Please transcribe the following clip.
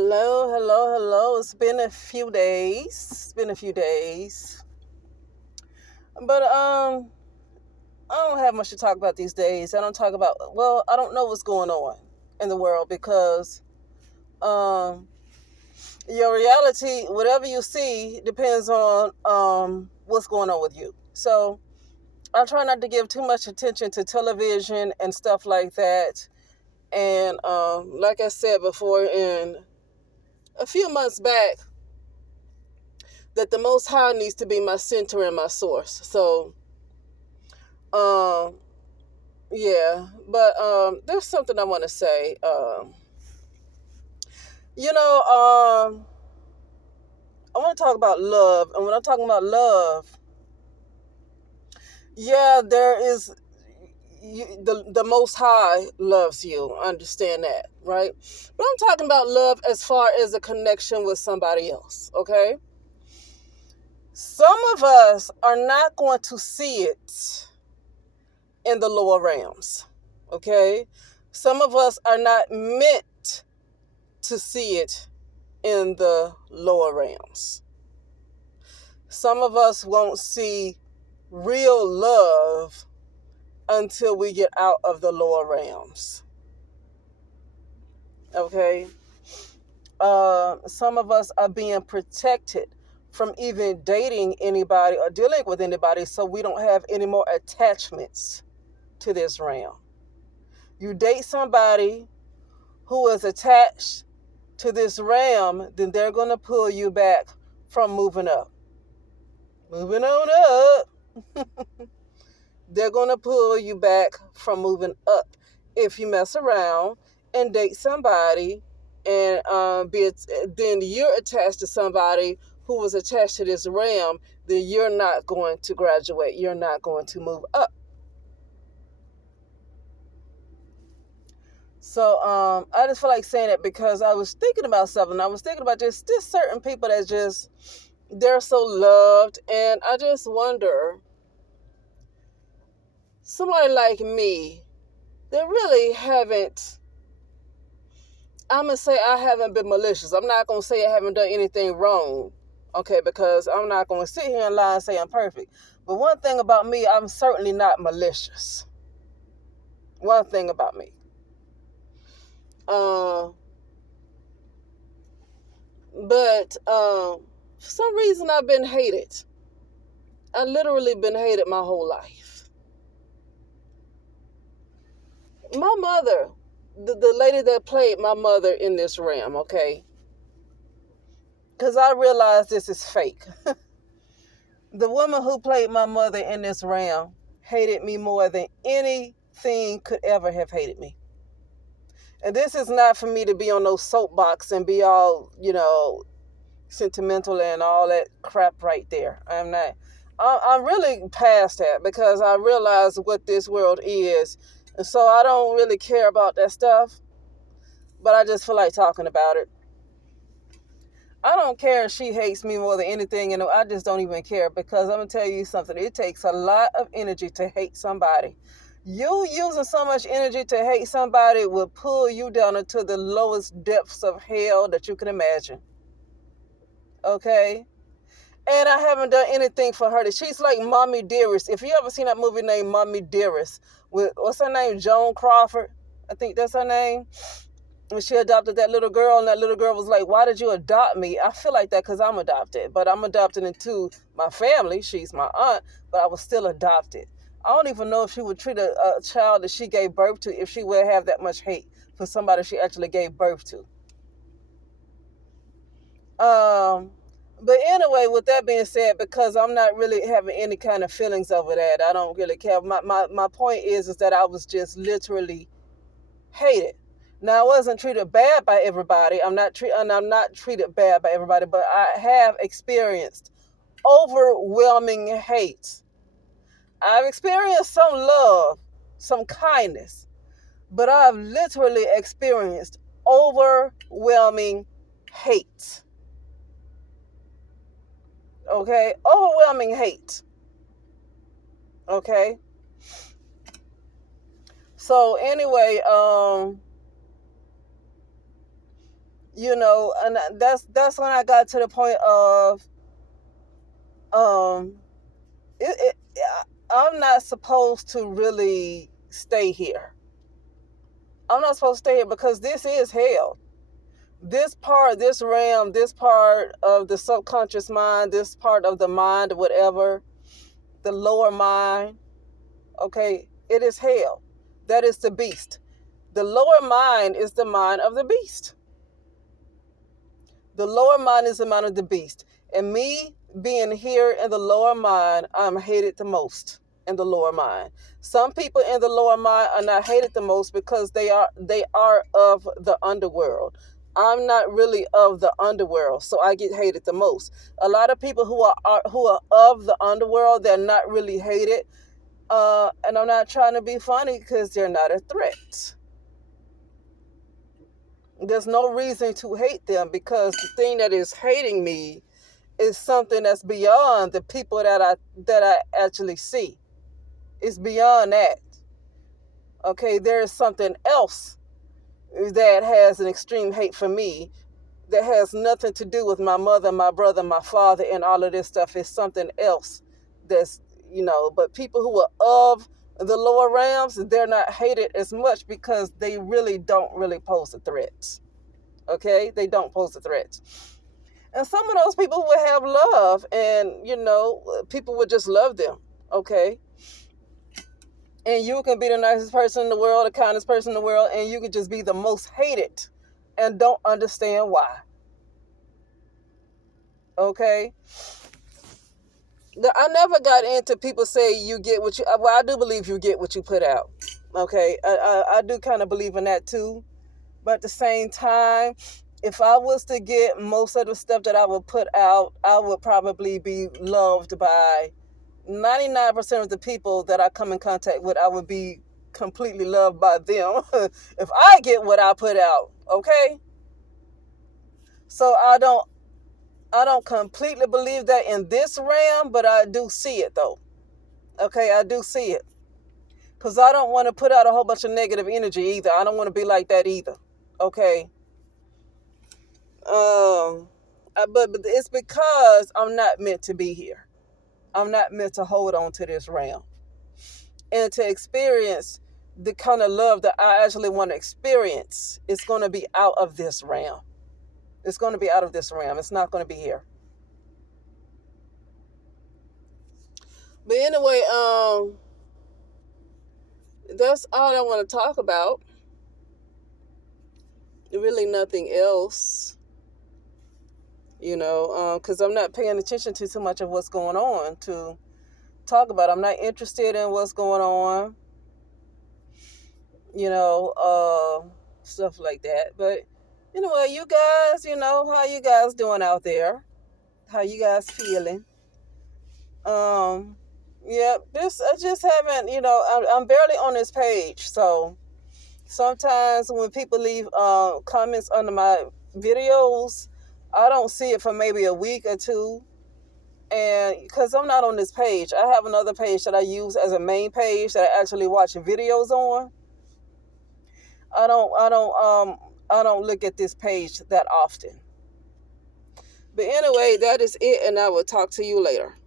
Hello, hello, hello. It's been a few days. But I don't have much to talk about these days. I don't know what's going on in the world because um your reality, whatever you see, depends on what's going on with you. So I try not to give too much attention to television and stuff like that. And like I said before, in a few months back, that the Most High needs to be my center and my source. So, um, yeah. But there's something I want to say. You know, I want to talk about love, and when I'm talking about love, yeah, there is the Most High loves you. Understand that, right? But I'm talking about love as far as a connection with somebody else. Okay. Some of us are not going to see it in the lower realms. Okay? Some of us are not meant to see it in the lower realms. Some of us won't see real love until we get out of the lower realms. Okay? Some of us are being protected from even dating anybody or dealing with anybody so we don't have any more attachments to this realm. You date somebody who is attached to this realm, then they're going to pull you back from moving up. Moving on up. They're going to pull you back from moving up. If you mess around and date somebody and then you're attached to somebody who was attached to this realm, then you're not going to graduate. You're not going to move up. So I just feel like saying it because I was thinking about something. I was thinking about just certain people that just, they're so loved. And I just wonder, somebody like me, they really haven't, I'm going to say I haven't been malicious. I'm not going to say I haven't done anything wrong. Okay, because I'm not going to sit here and lie and say I'm perfect. But one thing about me, I'm certainly not malicious. One thing about me. But for some reason I've been hated. I literally been hated my whole life. My mother, the lady that played my mother in this realm, okay? Because I realized this is fake. The woman who played my mother in this realm hated me more than anything could ever have hated me. And this is not for me to be on no soapbox and be all, sentimental and all that crap right there. I'm not. I'm really past that because I realize what this world is. And so I don't really care about that stuff. But I just feel like talking about it. I don't care if she hates me more than anything. I just don't even care because I'm going to tell you something. It takes a lot of energy to hate somebody. You using so much energy to hate somebody will pull you down into the lowest depths of hell that you can imagine. Okay? And I haven't done anything for her. She's like Mommy Dearest. If you ever seen that movie named Mommy Dearest with, what's her name, Joan Crawford, I think that's her name. When she adopted that little girl, and that little girl was like, "Why did you adopt me?" I feel like that because I'm adopted, but I'm adopted into my family. She's my aunt, but I was still adopted. I don't even know if she would treat a child that she gave birth to if she would have that much hate for somebody she actually gave birth to. Um, but anyway, with that being said, because I'm not really having any kind of feelings over that, I don't really care. My point is that I was just literally hated. Now I wasn't treated bad by everybody. I'm not treated bad by everybody, but I have experienced overwhelming hate. I've experienced some love, some kindness, but I've literally experienced overwhelming hate. Okay? Overwhelming hate. Okay? So anyway, And that's when I got to the point of um I'm not supposed to really stay here. I'm not supposed to stay here because this is hell. This realm, this part of the subconscious mind, this part of the mind, whatever, the lower mind, okay, it is hell. That is the beast. The lower mind is the mind of the beast. The lower mind is the mind of the beast. And me being here in the lower mind, I'm hated the most in the lower mind. Some people in the lower mind are not hated the most because they are of the underworld. I'm not really of the underworld, so I get hated the most. A lot of people who are of the underworld, they're not really hated. And I'm not trying to be funny because they're not a threat. There's no reason to hate them because the thing that is hating me is something that's beyond the people that I actually see. It's beyond that. Okay, there is something else that has an extreme hate for me that has nothing to do with my mother, my brother, my father, and all of this stuff. It's something else that's, but people who are of the lower realms, they're not hated as much because they really don't really pose a threat. Okay, they don't pose a threat. And some of those people would have love, and people would just love them. Okay, and you can be the nicest person in the world, the kindest person in the world, and you could just be the most hated and don't understand why. Okay, I never got into people say you get what you. Well, I do believe you get what you put out. Okay, I do kind of believe in that too. But at the same time, if I was to get most of the stuff that I would put out, I would probably be loved by 99% of the people that I come in contact with. I would be completely loved by them if I get what I put out. Okay, so I don't completely believe that in this realm, but I do see it though. Okay, I do see it. Because I don't want to put out a whole bunch of negative energy either. I don't want to be like that either. Okay. But it's because I'm not meant to be here. I'm not meant to hold on to this realm. And to experience the kind of love that I actually want to experience, it's going to be out of this realm. It's going to be out of this realm. It's not going to be here. But anyway, that's all I want to talk about. Really nothing else, because I'm not paying attention to too much of what's going on to talk about. I'm not interested in what's going on, stuff like that. But anyway, you guys, how you guys doing out there? How you guys feeling? Yeah, I just haven't, I'm barely on this page, so sometimes when people leave comments under my videos, I don't see it for maybe a week or two. And because I'm not on this page, I have another page that I use as a main page that I actually watch videos on. I don't look at this page that often. But anyway, that is it, and I will talk to you later.